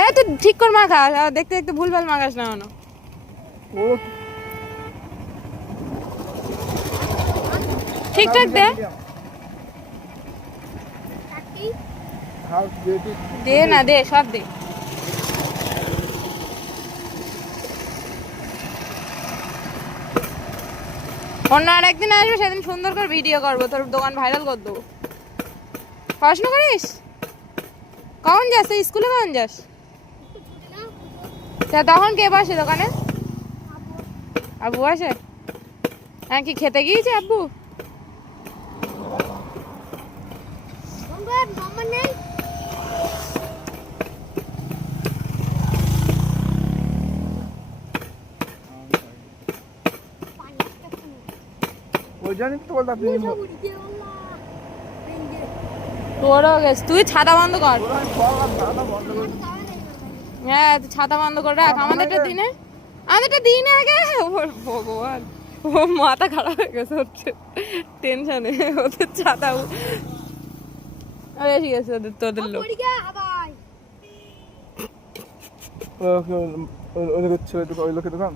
এ তুই ঠিক করে মাখা, দেখতে দেখতে ভুলভাল মাখাস না কেন? ও ঠিকঠাক দে। দে না, দে সব দে। অন্য আর একদিন আসবে, সেদিন সুন্দর করে ভিডিও করবো, তোর দোকান ভাইরাল করে দেবো। পড়াশোনা করিস? কখন যাস তুই স্কুলে? কখন যাস? তা তখন কে বসে দোকানে? আব্বু আসে? হ্যাঁ, কি খেতে গিয়েছে আব্বু? ওই জন্যই তো বলতাম তুমি তোরও গেছে, তুই ছাতা বন্ধ কর। বন্ধ করে হ্যাঁ, তুই ছাতা বন্ধ করে রাখ। আমাদেরটা দিনে, আমাদেরটা দিনে আগে। ওর ভগবান, ও মাথা খারাপ হয়ে গেছে হচ্ছে টেনশনে। ওদের ছাতা এসে গেছে, ওদের তোদের লোক। ওই লোকের ছেলে ওই লোকের দোকান।